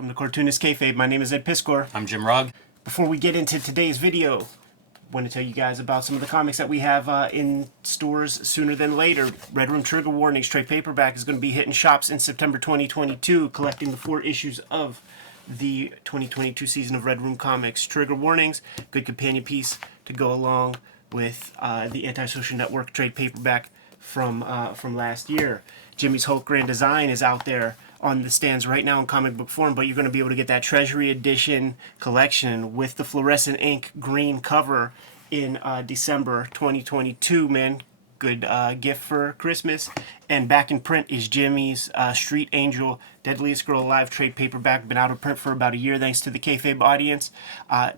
Welcome to Cartoonist Kayfabe. My name is Ed Piskor. I'm Jim Rugg. Before we get into today's video, I want to tell you guys about some of the comics that we have in stores sooner than later. Red Room Trigger Warnings trade paperback is going to be hitting shops in September 2022, collecting the 4 issues of the 2022 season of Red Room Comics. Trigger Warnings, good companion piece to go along with the Antisocial Network trade paperback from last year. Jimmy's Hulk Grand Design is out there on the stands right now in comic book form, but you're going to be able to get that Treasury Edition collection with the fluorescent ink green cover in December 2022, man. Good gift for Christmas. And back in print is Jimmy's Street Angel Deadliest Girl Alive trade paperback. Been out of print for about a year thanks to the Kayfabe audience.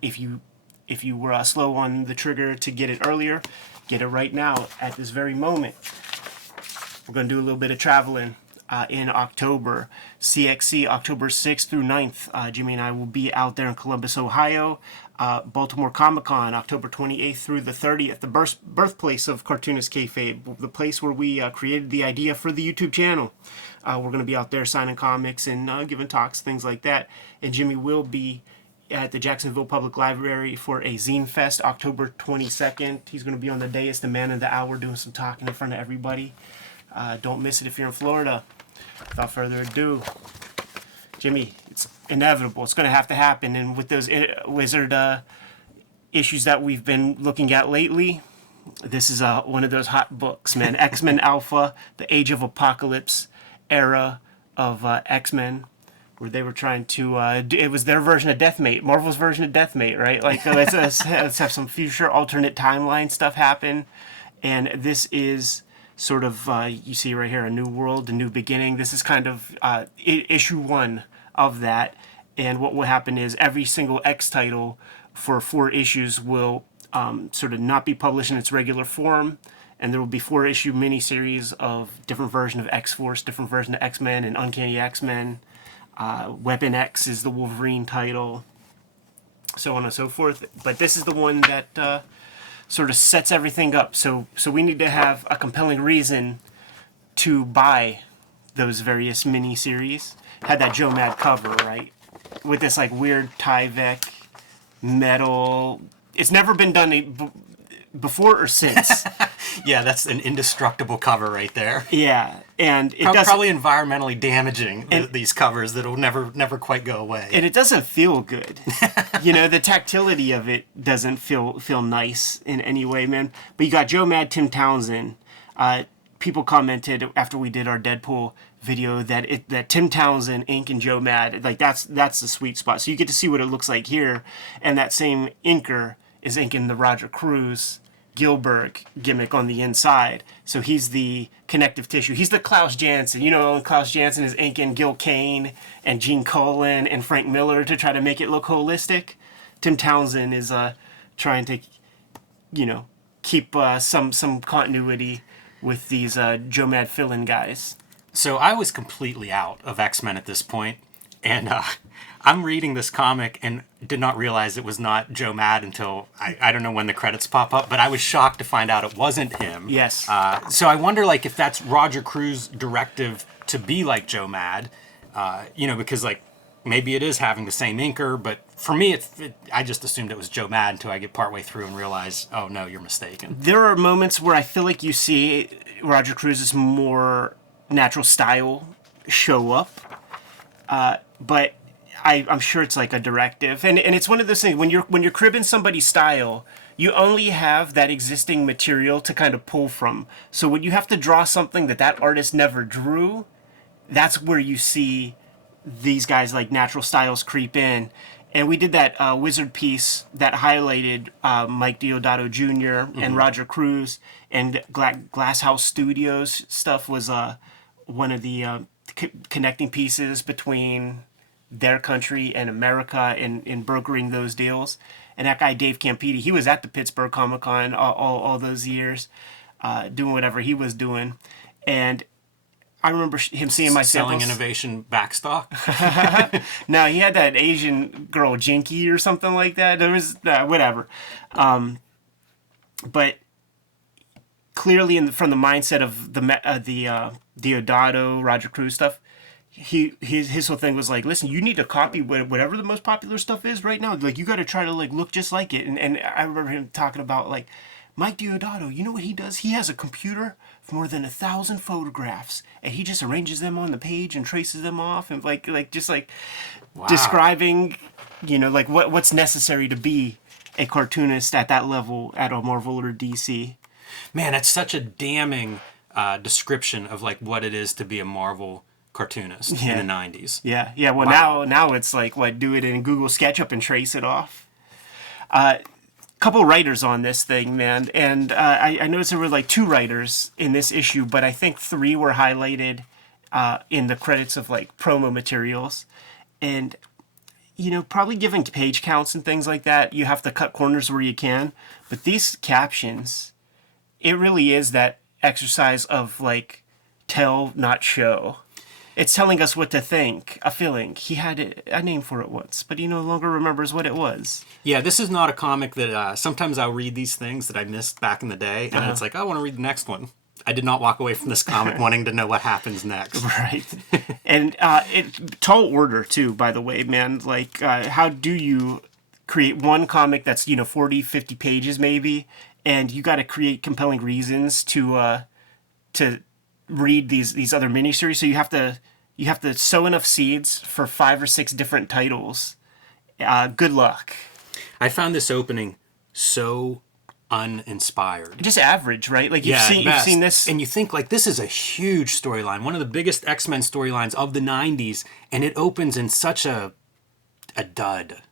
If you were slow on the trigger to get it earlier, get it right now at this very moment. We're going to do a little bit of traveling in October. CXC, October 6th through 9th. Jimmy and I will be out there in Columbus, Ohio. Baltimore Comic-Con, October 28th through the 30th. The birthplace of Cartoonist Kayfabe, the place where we created the idea for the YouTube channel. We're going to be out there signing comics and giving talks, things like that. And Jimmy will be at the Jacksonville Public Library for a Zine Fest, October 22nd. He's going to be on the dais, the man of the hour, doing some talking in front of everybody. Don't miss it if you're in Florida. Without further ado, Jimmy, it's inevitable. It's going to have to happen. And with those Wizard issues that we've been looking at lately, this is one of those hot books, man. X-Men Alpha, the Age of Apocalypse era of X-Men, where they were trying to, it was their version of Deathmate, Marvel's version of Deathmate, right? Like, let's have some future alternate timeline stuff happen. And this is sort of, you see right here, a new world, a new beginning. This is kind of issue 1 of that. And what will happen is every single X title for 4 issues will sort of not be published in its regular form. And there will be 4-issue miniseries of different version of X-Force, different version of X-Men and Uncanny X-Men. Weapon X is the Wolverine title, so on and so forth. But this is the one that sort of sets everything up. So we need to have a compelling reason to buy those various mini-series. Had that Joe Mad cover, right? With this like weird Tyvek metal. It's never been done before or since. Yeah, that's an indestructible cover right there. Yeah, and it probably environmentally damaging, these covers that'll never quite go away. And it doesn't feel good. You know, the tactility of it doesn't feel nice in any way, man. But you got Joe Mad, Tim Townsend. People commented after we did our Deadpool video that Tim Townsend ink and Joe Mad, like that's the sweet spot. So you get to see what it looks like here, and that same inker is inking the Roger Cruz Gilbert gimmick on the inside. So he's the connective tissue. He's the Klaus Janson. You know, Klaus Janson is inking Gil Kane and Gene Colan and Frank Miller to try to make it look holistic. Tim Townsend is trying to, you know, keep some continuity with these Joe Mad fill-in guys. So I was completely out of X-Men at this point, and I'm reading this comic and did not realize it was not Joe Mad until, I don't know when the credits pop up, but I was shocked to find out it wasn't him. Yes. So I wonder, like, if that's Roger Cruz's directive to be like Joe Mad, you know, because, like, maybe it is having the same inker, but for me, I just assumed it was Joe Mad until I get partway through and realize, oh, no, you're mistaken. There are moments where I feel like you see Roger Cruz's more natural style show up, but I'm sure it's like a directive, and it's one of those things when you're cribbing somebody's style, you only have that existing material to kind of pull from. So when you have to draw something that artist never drew, that's where you see these guys like natural styles creep in. And we did that Wizard piece that highlighted Mike Deodato Jr. and Roger Cruz, and Glasshouse Studios stuff was one of the connecting pieces between their country and America in brokering those deals. And that guy Dave Campiti, he was at the Pittsburgh Comic-Con all those years, doing whatever he was doing. And I remember him seeing my selling samples. innovation backstock. No, he had that Asian girl Jinky or something like that. There was whatever, but clearly from the mindset of the Deodato Roger Cruz stuff, his whole thing was like, listen, you need to copy whatever the most popular stuff is right now. Like, you got to try to like look just like it. And I remember him talking about like Mike Diodato. You know what he does? He has a computer for more than 1,000 photographs, and he just arranges them on the page and traces them off, and just Wow. describing, like what's necessary to be a cartoonist at that level at a Marvel or DC. Man, that's such a damning description of like what it is to be a Marvel cartoonist in the 90s. Yeah. Well, Wow. now it's like do it in Google SketchUp and trace it off. Couple writers on this thing, man, and I noticed there were like 2 writers in this issue, but I think 3 were highlighted in the credits of like promo materials, and probably given page counts and things like that, you have to cut corners where you can. But these captions, it really is that exercise of like tell, not show. It's telling us what to think, a feeling. He had a name for it once, but he no longer remembers what it was. Yeah, this is not a comic that sometimes I'll read these things that I missed back in the day, and it's like, I want to read the next one. I did not walk away from this comic wanting to know what happens next. Right. And tall order, too, by the way, man. Like, how do you create one comic that's, 40, 50 pages maybe, and you got to create compelling reasons to read these other miniseries. So you have to sow enough seeds for 5 or 6 different titles. Good luck. I found this opening so uninspired. Just average, right? Like you've seen this, and you think like this is a huge storyline, one of the biggest X-Men storylines of the 90s, and it opens in such a dud.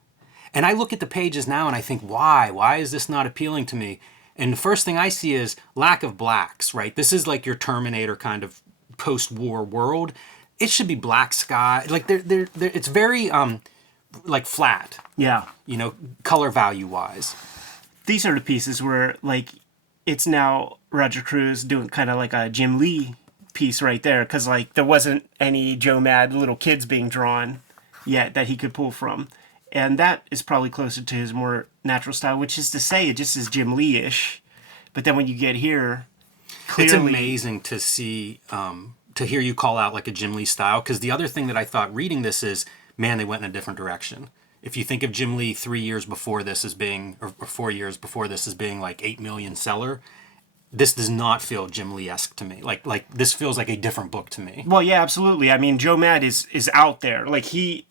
And I look at the pages now and I think, why is this not appealing to me? And the first thing I see is lack of blacks, right? This is like your Terminator kind of post-war world. It should be black sky. Like they're it's very like flat. Yeah. Color value wise. These are the pieces where like it's now Roger Cruz doing kind of like a Jim Lee piece right there, because like there wasn't any Joe Mad little kids being drawn yet that he could pull from. And that is probably closer to his more natural style, which is to say it just is Jim Lee-ish. But then when you get here, clearly... It's amazing to see, to hear you call out like a Jim Lee style, because the other thing that I thought reading this is, man, they went in a different direction. If you think of Jim Lee 3 years before this as being, or 4 years before this as being like 8 million seller, this does not feel Jim Lee-esque to me. Like this feels like a different book to me. Well, yeah, absolutely. I mean, Joe Mad is out there. Like he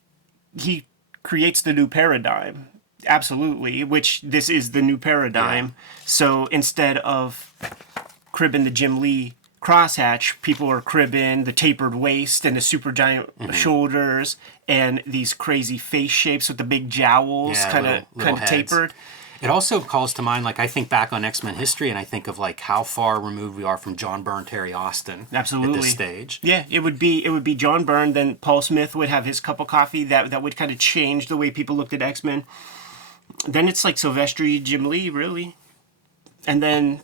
creates the new paradigm, absolutely, which this is the new paradigm. Yeah. So instead of cribbing the Jim Lee crosshatch, people are cribbing the tapered waist and the super giant shoulders and these crazy face shapes with the big jowls, kind of tapered. It also calls to mind, like I think back on X-Men history, and I think of like how far removed we are from John Byrne, Terry Austin. Absolutely. At this stage. Yeah, it would be John Byrne. Then Paul Smith would have his cup of coffee. That would kind of change the way people looked at X-Men. Then it's like Silvestri, Jim Lee, really, and then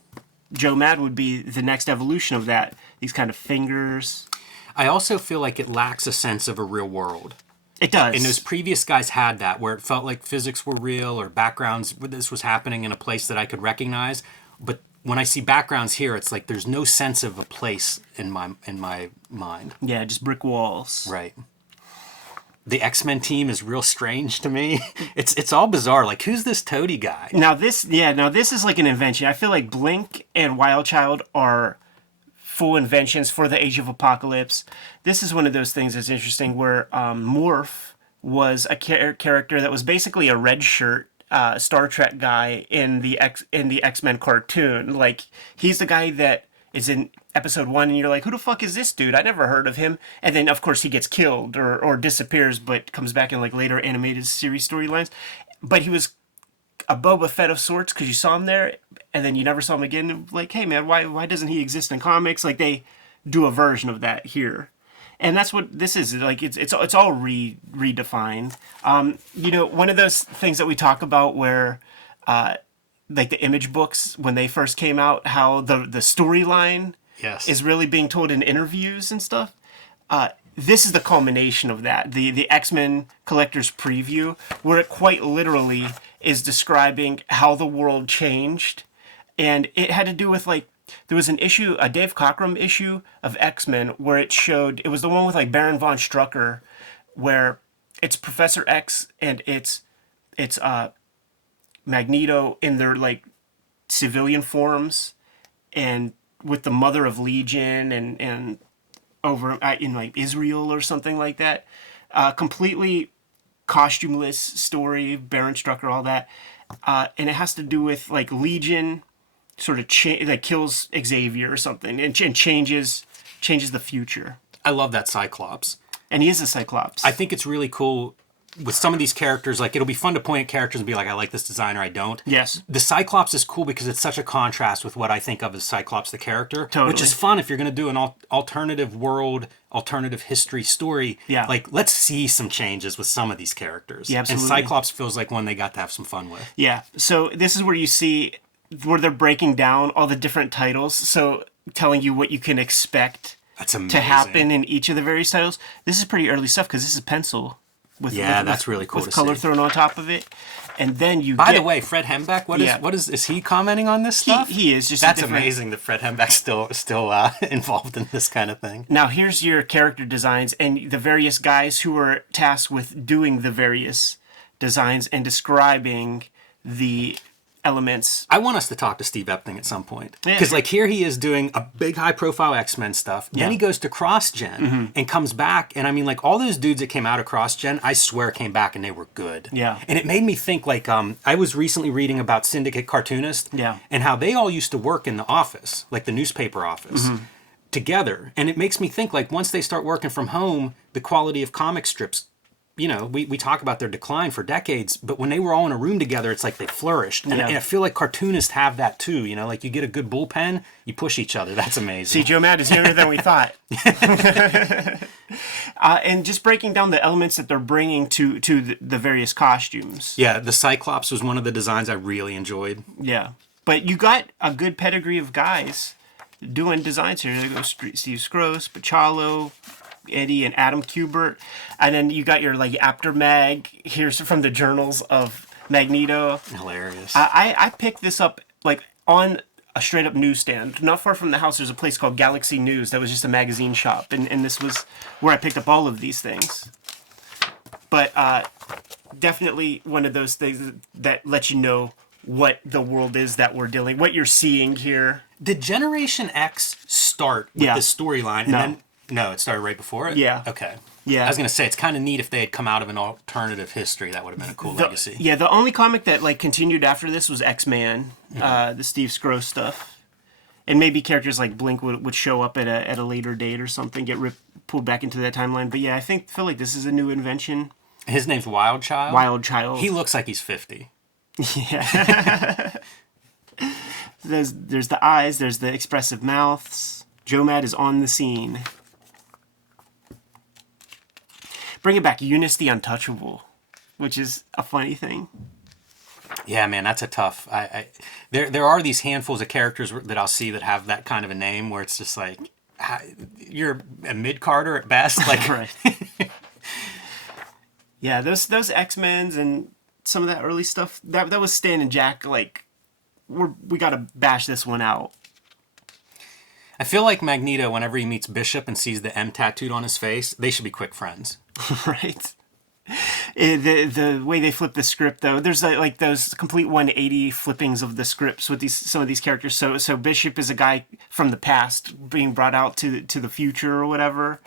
Joe Mad would be the next evolution of that. These kind of fingers. I also feel like it lacks a sense of a real world. It does. And those previous guys had that, where it felt like physics were real or backgrounds, where this was happening in a place that I could recognize. But when I see backgrounds here, it's like there's no sense of a place in my mind. Yeah, just brick walls. Right. The X-Men team is real strange to me. It's all bizarre. Like, who's this Toady guy? Now this is like an invention. I feel like Blink and Wild Child are full inventions for the Age of Apocalypse. This is one of those things that's interesting where Morph was a character that was basically a red shirt Star Trek guy in the X-Men cartoon. Like, he's the guy that is in episode 1 and you're like, who the fuck is this dude? I never heard of him. And then of course he gets killed or disappears, but comes back in like later animated series storylines. But he was a Boba Fett of sorts, because you saw him there and then you never saw him again. Like, hey man, why doesn't he exist in comics? Like, they do a version of that here, and that's what this is. Like, it's all redefined. One of those things that we talk about where like the Image books when they first came out, how the storyline is really being told in interviews and stuff. This is the culmination of that. The X-Men Collector's Preview, where it quite literally is describing how the world changed. And it had to do with, like, there was an issue, a Dave Cockrum issue of X-Men where it was the one with like Baron von Strucker, where it's Professor X and it's Magneto in their like civilian forms, and with the Mother of Legion and over in like Israel or something like that. Completely costumeless story, Baron Strucker, all that, and it has to do with like Legion sort of like kills Xavier or something and changes the future. I love that Cyclops. And he is a Cyclops. I think it's really cool with some of these characters. Like, it'll be fun to point at characters and be like, I like this design or I don't. Yes. The Cyclops is cool because it's such a contrast with what I think of as Cyclops the character. Totally. Which is fun if you're going to do an alternative world, alternative history story. Yeah. Like, let's see some changes with some of these characters. Yeah, absolutely. And Cyclops feels like one they got to have some fun with. Yeah. So this is where you see where they're breaking down all the different titles. So telling you what you can expect That's amazing. to happen in each of the various titles. This is pretty early stuff because this is pencil. That's really cool with to color see. thrown on top of it, and then By the way, Fred Hembeck, what is he commenting on this stuff? He is just That's amazing that Fred Hembeck's still involved in this kind of thing. Now here's your character designs and the various guys who are tasked with doing the various designs and describing the elements. I want us to talk to Steve Epting at some point. Yeah. Because like here he is doing a big high-profile X-Men stuff. Then he goes to CrossGen and comes back. And I mean, like, all those dudes that came out of CrossGen, I swear came back and they were good. Yeah. And it made me think, like, I was recently reading about Syndicate Cartoonist. Yeah. And how they all used to work in the office, like the newspaper office, together. And it makes me think, like, once they start working from home, the quality of comic strips, you know, we talk about their decline for decades, but when they were all in a room together, it's like they flourished. And I feel like cartoonists have that too, you know, like you get a good bullpen, you push each other. That's amazing. See, Joe Mad is younger than we thought. And just breaking down the elements that they're bringing to the various costumes. Yeah, the Cyclops was one of the designs I really enjoyed. Yeah. But you got a good pedigree of guys doing designs here. There goes Steve Scrooge, Pachalo, Eddie, and Adam Kubert. And then you got your like Aftermag. Here's from the journals of Magneto. Hilarious. I picked this up like on a straight up newsstand. Not far from the house, there's a place called Galaxy News that was just a magazine shop. And this was where I picked up all of these things. But definitely one of those things that lets you know what the world is that we're dealing, what you're seeing here. Did Generation X start with this storyline? And then no, it started right before it? Yeah. Okay. Yeah. I was going to say, it's kind of neat if they had come out of an alternative history. That would have been a cool legacy. Yeah, the only comic that like continued after this was X-Man, the Steve Scrooge stuff. And maybe characters like Blink would show up at a later date or something, get pulled back into that timeline. But yeah, I feel like this is a new invention. His name's Wild Child? Wild Child. He looks like he's 50. Yeah. There's the eyes, there's the expressive mouths. Joe Mad is on the scene. Bring it back, Eunice the Untouchable, which is a funny thing. Yeah, man, that's a tough. There are these handfuls of characters that I'll see that have that kind of a name where it's just like, you're a mid-carder at best. Like, right. Yeah, those X-Men's and some of that early stuff, that was Stan and Jack, like, we gotta bash this one out. I feel like Magneto, whenever he meets Bishop and sees the M tattooed on his face, they should be quick friends. Right. The way they flip the script, though, there's like those complete 180 flippings of the scripts with some of these characters. So Bishop is a guy from the past being brought out to the future or whatever.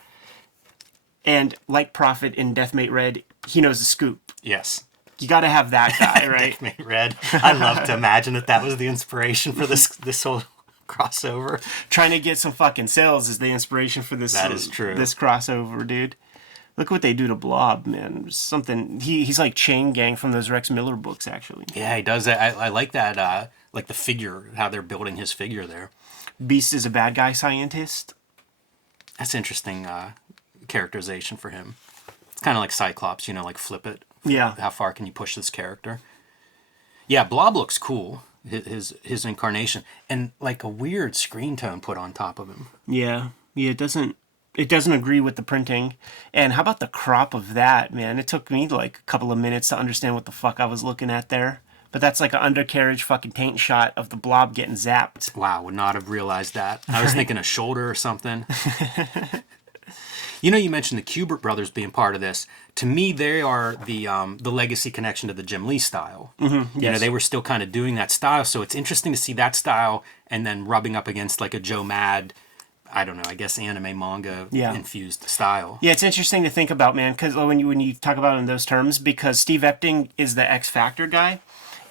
And like Prophet in Deathmate Red, he knows the scoop. Yes. You got to have that guy, right? Deathmate Red. I love to imagine that was the inspiration for this whole crossover. Trying to get some fucking sales is the inspiration for this. That is true. This crossover, dude. Look what they do to Blob, man. Something. He's like Chain Gang from those Rex Miller books, actually. Yeah, he does that. I like that. Like the figure, how they're building his figure there. Beast is a bad guy scientist. That's interesting characterization for him. It's kind of like Cyclops, you know, like flip it. Yeah. How far can you push this character? Yeah, Blob looks cool. His incarnation, and like a weird screen tone put on top of him. Yeah. It doesn't agree with the printing. And how about the crop of that, man? It took me like a couple of minutes to understand what the fuck I was looking at there. But that's like an undercarriage fucking paint shot of the Blob getting zapped. Wow, would not have realized that. I was thinking a shoulder or something. You know, you mentioned the Kubert brothers being part of this. To me, they are the legacy connection to the Jim Lee style. Mm-hmm, You know, they were still kind of doing that style, so it's interesting to see that style and then rubbing up against like a Joe Mad, I don't know, I guess anime manga infused style. Yeah, it's interesting to think about, man, because when you talk about it in those terms, because Steve Epting is the X Factor guy,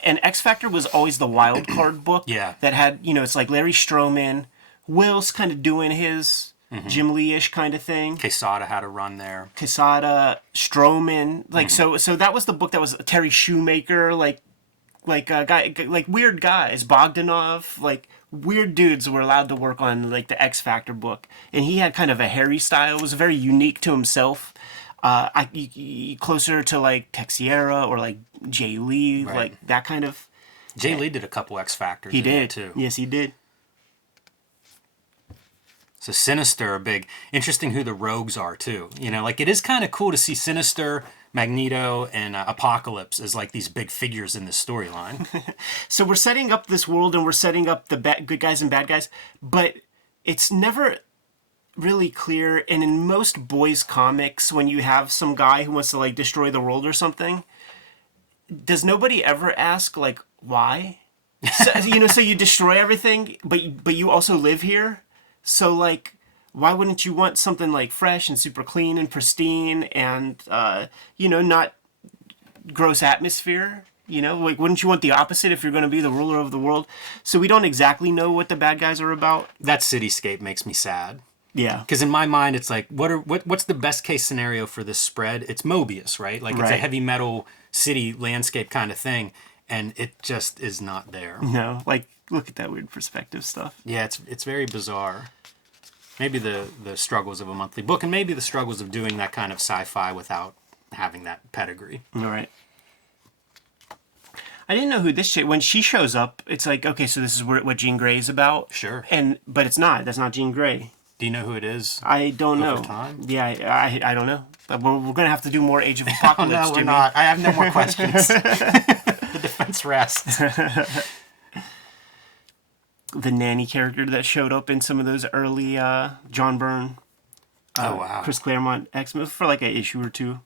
and X Factor was always the wild card book that had, you know, it's like Larry Stroman, Will's kind of doing his Jim Lee-ish kind of thing. Quesada had a run there. Quesada, Stroman, like so that was the book that was Terry Shoemaker, like guy, like weird guys, Bogdanov, like weird dudes were allowed to work on like the X Factor book, and he had kind of a hairy style. It was very unique to himself. Closer to like Texiera or like Jay Lee, like that kind of. Jay Lee did a couple X Factors. He did too. Yes, he did. So Sinister, a big, interesting who the rogues are too. You know, like it is kind of cool to see Sinister, Magneto, and Apocalypse as like these big figures in this storyline. So we're setting up this world and we're setting up the good guys and bad guys, but it's never really clear. And in most boys comics, when you have some guy who wants to like destroy the world or something, does nobody ever ask like why? So, you know, so you destroy everything, but you also live here. So, like, why wouldn't you want something, like, fresh and super clean and pristine and, you know, not gross atmosphere? You know, like, wouldn't you want the opposite if you're going to be the ruler of the world? So we don't exactly know what the bad guys are about. That cityscape makes me sad. Yeah. Because in my mind, it's like, what's the best case scenario for this spread? It's Mobius, right? Like, it's a heavy metal city landscape kind of thing, and it just is not there. No, like, look at that weird perspective stuff. Yeah, it's very bizarre. Maybe the struggles of a monthly book, and maybe the struggles of doing that kind of sci-fi without having that pedigree. All right. I didn't know who this chick. When she shows up, it's like, okay, so this is what Jean Grey is about. Sure. But it's not. That's not Jean Grey. Do you know who it is? I don't know. Time? Yeah, I don't know. But we're going to have to do more Age of Apocalypse. No, we're not. I have no more questions. The defense rests. The nanny character that showed up in some of those early John Byrne, Chris Claremont X-Men for like an issue or two.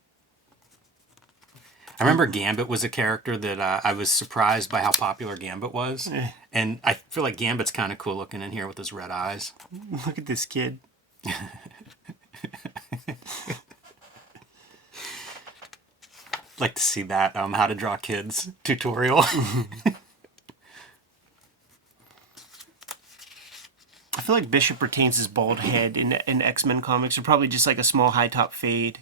I remember Gambit was a character that I was surprised by how popular Gambit was. And I feel like Gambit's kind of cool looking in here with his red eyes. Look at this kid. Like to see that how to draw kids tutorial. I feel like Bishop retains his bald head in X-Men comics, or probably just like a small high top fade.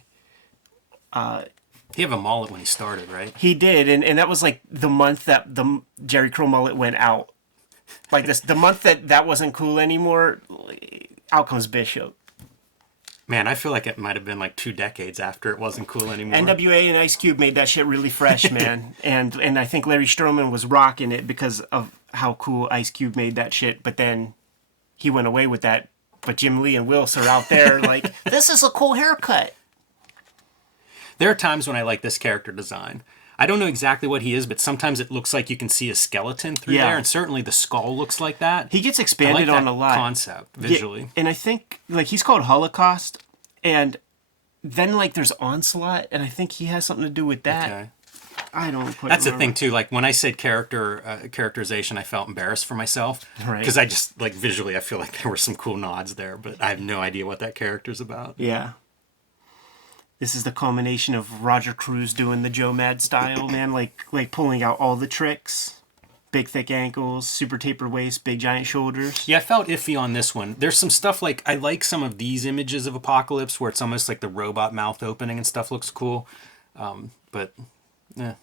He had a mullet when he started, right? He did, and that was like the month that the Jerry Curl mullet went out. Like this, the month that wasn't cool anymore. Out comes Bishop. Man, I feel like it might have been like 2 decades after it wasn't cool anymore. NWA and Ice Cube made that shit really fresh, man. and I think Larry Stroman was rocking it because of how cool Ice Cube made that shit. But then he went away with that. But Jim Lee and Wills are out there like, this is a cool haircut. There are times when I like this character design. I don't know exactly what he is, but sometimes it looks like you can see a skeleton through there, and certainly the skull looks like that. He gets expanded on a lot. Concept visually. Yeah, and I think like he's called Holocaust, and then like there's Onslaught, and I think he has something to do with that. Okay. I don't quite That's remember. the thing too. Like when I said characterization, I felt embarrassed for myself because I just like visually, I feel like there were some cool nods there, but I have no idea what that character's about. Yeah. This is the culmination of Roger Cruz doing the Joe Mad style, man. Like pulling out all the tricks. Big thick ankles, super tapered waist, big giant shoulders. Yeah, I felt iffy on this one. There's some stuff like, I like some of these images of Apocalypse where it's almost like the robot mouth opening and stuff looks cool. But yeah.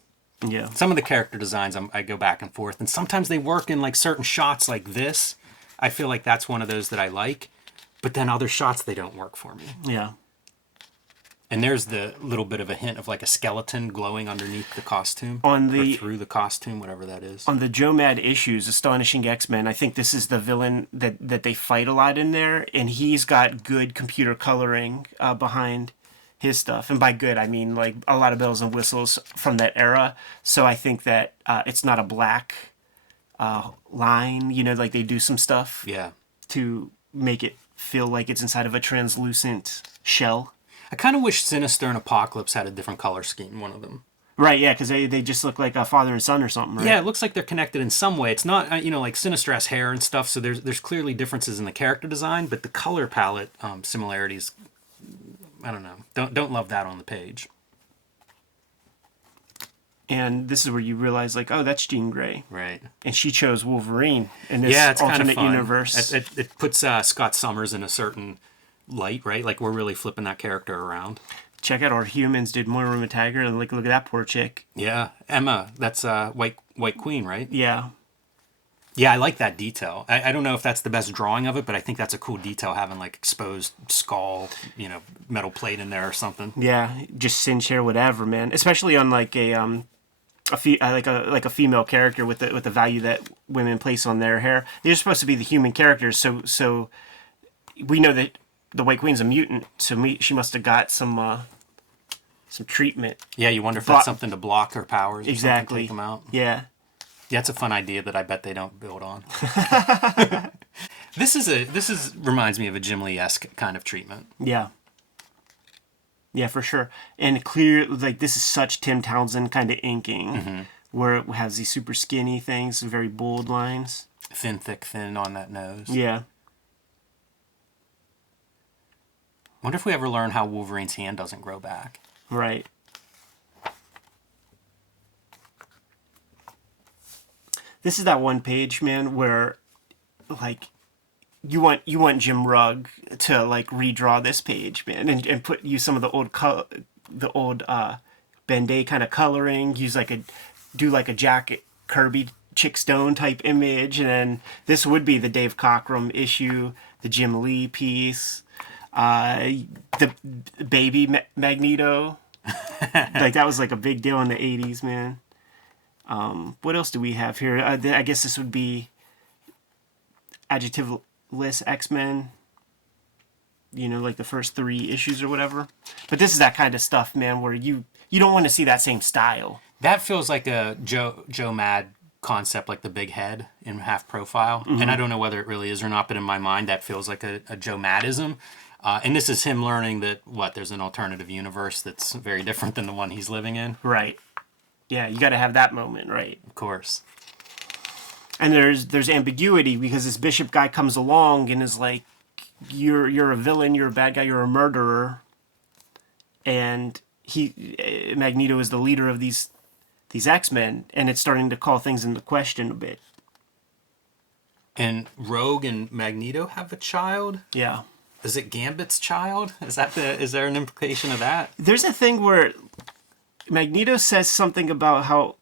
Some of the character designs I go back and forth. And sometimes they work in like certain shots like this. I feel like that's one of those that I like. But then other shots, they don't work for me. Yeah. And there's the little bit of a hint of like a skeleton glowing underneath the costume. Or through the costume, whatever that is. On the Joe Mad issues, Astonishing X-Men, I think this is the villain that they fight a lot in there. And he's got good computer coloring behind his stuff. And by good, I mean like a lot of bells and whistles from that era. So I think that it's not a black line, you know, like they do some stuff Yeah. to make it feel like it's inside of a translucent shell. I kind of wish Sinister and Apocalypse had a different color scheme, one of them. Right, yeah, because they just look like a father and son or something, right? Yeah, it looks like they're connected in some way. It's not, you know, like Sinister has hair and stuff, so there's clearly differences in the character design, but the color palette similarities, I don't know. Don't love that on the page. And this is where you realize, like, oh, that's Jean Grey. Right. And she chose Wolverine in this Yeah, it's kind of alternate fun. universe. It puts Scott Summers in a certain light, right? Like we're really flipping that character around. Check out our humans, dude. Moira McTaggart, and like, look at that poor chick. Yeah, Emma. That's White Queen, right? Yeah. Yeah, I like that detail. I don't know if that's the best drawing of it, but I think that's a cool detail, having like exposed skull, you know, metal plate in there or something. Yeah, just cinch hair, whatever, man. Especially on like a female character with the value that women place on their hair. They're supposed to be the human characters, so we know that the White Queen's a mutant, so she must have got some treatment. Yeah, you wonder if that's something to block her powers. Or Exactly. Take them out. Yeah. Yeah, it's a fun idea that I bet they don't build on. This reminds me of a Jim Lee-esque kind of treatment. Yeah. Yeah, for sure. And clear, like, this is such Tim Townsend kind of inking, where it has these super skinny things, very bold lines. Thin, thick, thin on that nose. Yeah. Wonder if we ever learn how Wolverine's hand doesn't grow back. Right. This is that one page, man, where, like, you want Jim Rugg to like redraw this page, man, and use some of the old Ben-Day kind of coloring. Use do a Jack Kirby Chick Stone type image, and then this would be the Dave Cockrum issue, the Jim Lee piece, the baby Magneto. Like that was like a big deal in the 80s, man. What else do we have here? I guess this would be adjectiveless X-Men. You know, like the first 3 issues or whatever. But this is that kind of stuff, man, where you don't want to see that same style. That feels like a Joe Mad concept, like the big head in half profile. And I don't know whether it really is or not, but in my mind that feels like a Joe Madism. And this is him learning that, there's an alternative universe that's very different than the one he's living in. Right. Yeah, you got to have that moment, right? Of course. And there's ambiguity because this Bishop guy comes along and is like, you're a villain, you're a bad guy, you're a murderer. And Magneto is the leader of these X-Men, and it's starting to call things into question a bit. And Rogue and Magneto have a child? Yeah. Is it Gambit's child? Is there an implication of that? There's a thing where Magneto says something about how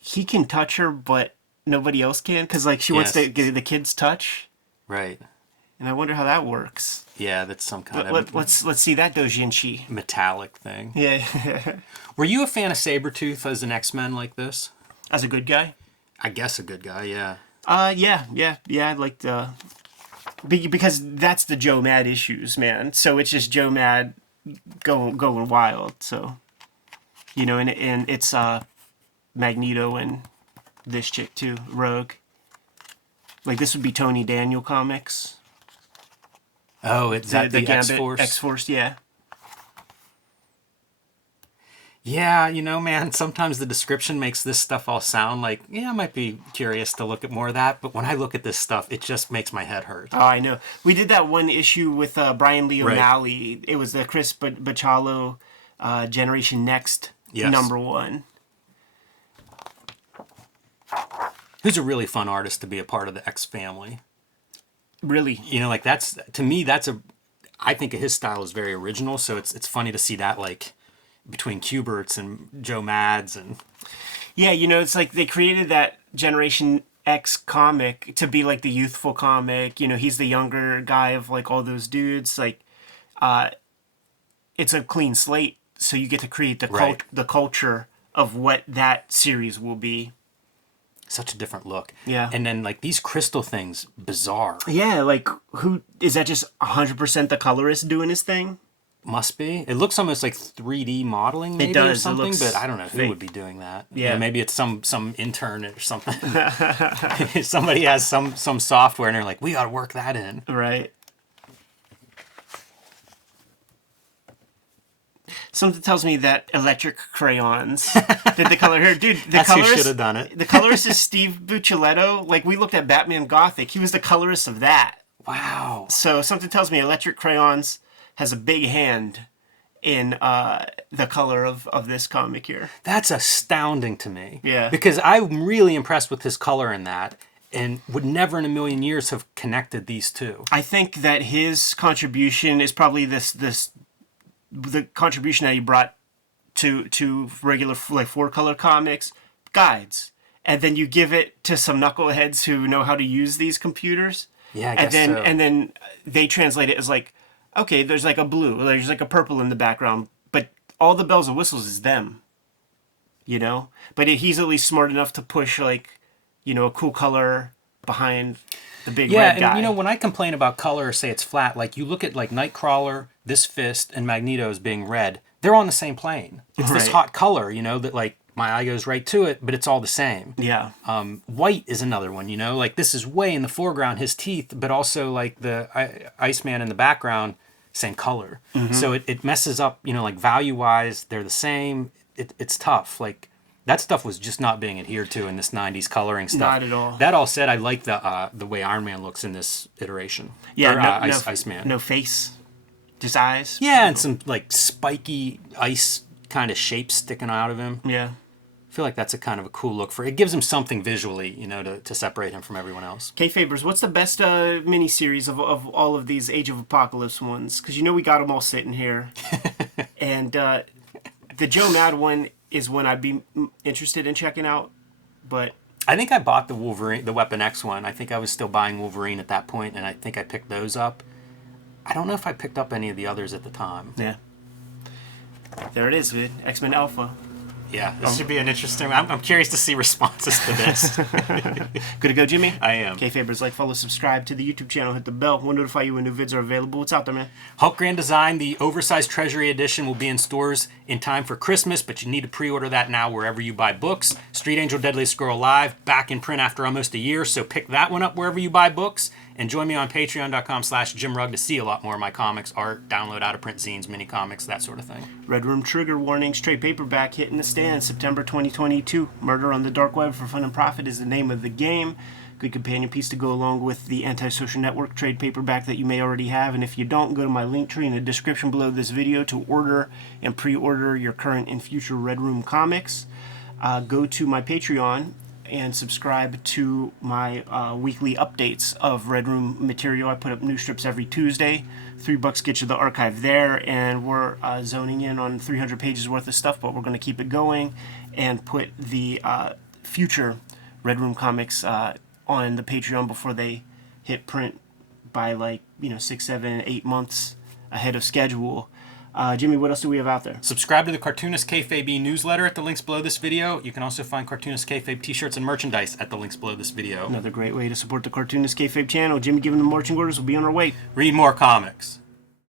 he can touch her, but nobody else can, because like she wants to get the kid's touch. Right. And I wonder how that works. Yeah, that's some kind of Let's see that doujinshi. metallic thing. Yeah. Were you a fan of Sabretooth as an X-Men like this? As a good guy? I guess a good guy, yeah. Yeah. I liked because that's the Joe Mad issues, man. So it's just Joe Mad going wild. So, you know, and it's Magneto and this chick too, Rogue. Like this would be Tony Daniel comics. Oh, is that the X-Force? X-Force, yeah. Yeah, you know, man, sometimes the description makes this stuff all sound like, yeah, I might be curious to look at more of that, but when I look at this stuff, it just makes my head hurt. Oh, I know. We did that one issue with Brian Lee Right. O'Malley. It was the Chris Bachalo Generation Next #1. Who's a really fun artist to be a part of the X family. Really? You know, like I think his style is very original, so it's funny to see that, like, between Kuberts and Joe Mads and... Yeah, you know, it's like they created that Generation X comic to be like the youthful comic. You know, he's the younger guy of like all those dudes. Like, it's a clean slate, so you get to create the culture of what that series will be. Such a different look. Yeah. And then, like, these crystal things, bizarre. Yeah, like, who... Is that just 100% the colorist doing his thing? Must be. It looks almost like 3D modeling maybe or does. It something, looks but I don't know who fake. would be doing that. Yeah. You know, maybe it's some intern or something. Somebody has some software and they're like, we got to work that in. Right. Something tells me that electric crayons did the color here. Dude, the That's who colorist should have done it. The colorist is Steve Buccellato. Like, we looked at Batman Gothic. He was the colorist of that. Wow. So something tells me electric crayons has a big hand in the color of this comic here. That's astounding to me. Yeah. Because I'm really impressed with his color in that and would never in a million years have connected these two. I think that his contribution is probably the contribution that he brought to regular, like, 4-color comics guides, and then you give it to some knuckleheads who know how to use these computers. Yeah, I guess and then so. and then they translate it as like, okay, there's like a blue, there's like a purple in the background, but all the bells and whistles is them, you know. But he's at least smart enough to push, like, you know, a cool color behind the big red guy. And you know, when I complain about color or say it's flat, like you look at like Nightcrawler, this Fist, and Magneto as being red, they're on the same plane. It's this Right. hot color, you know, that like my eye goes right to it, but it's all the same. Yeah. White is another one, you know, like this is way in the foreground, his teeth, but also like the Iceman in the background, same color. Mm-hmm. So it messes up, you know, like value-wise, they're the same. It's tough. Like that stuff was just not being adhered to in this 90s coloring stuff. Not at all. That all said, I like the way Iron Man looks in this iteration. Yeah, Or, no, Iceman. no face, just eyes. Yeah, and some like spiky ice kind of shapes sticking out of him. Yeah. I feel like that's a kind of a cool look for it. It gives him something visually, you know, to separate him from everyone else. Kayfabers, what's the best miniseries of all of these Age of Apocalypse ones? Because you know we got them all sitting here. And the Joe Mad one is one I'd be interested in checking out. But I think I bought the Wolverine, the Weapon X one. I think I was still buying Wolverine at that point, and I think I picked those up. I don't know if I picked up any of the others at the time. yeah, there it is, dude. X-Men Alpha. Yeah, this should be an interesting. I'm curious to see responses to this. Good to go, Jimmy? I am. Kayfabers, like, follow, subscribe to the YouTube channel, hit the bell. We'll notify you when new vids are available. What's out there, man? Hulk Grand Design, the oversized Treasury Edition, will be in stores in time for Christmas, but you need to pre-order that now wherever you buy books. Street Angel Deadliest Girl Live, back in print after almost a year, so pick that one up wherever you buy books. And join me on patreon.com/JimRugg to see a lot more of my comics, art, download out-of-print zines, mini comics, that sort of thing. Red Room Trigger Warning, straight paperback, hitting the stand, September 2022. Murder on the Dark Web for Fun and Profit is the name of the game. Good companion piece to go along with the Antisocial Network trade paperback that you may already have. And if you don't, go to my link tree in the description below this video to order and pre-order your current and future Red Room comics. Go to my Patreon and subscribe to my weekly updates of Red Room material. I put up new strips every Tuesday. $3 gets you the archive there, and we're zoning in on 300 pages worth of stuff, but we're going to keep it going and put the future Red Room comics on the Patreon before they hit print by, like, 6, 7, 8 months ahead of schedule. Jimmy, what else do we have out there? Subscribe to the Cartoonist Kayfabe newsletter at the links below this video. You can also find Cartoonist Kayfabe t-shirts and merchandise at the links below this video. Another great way to support the Cartoonist Kayfabe channel. Jimmy giving the marching orders. Will be on our way. Read more comics.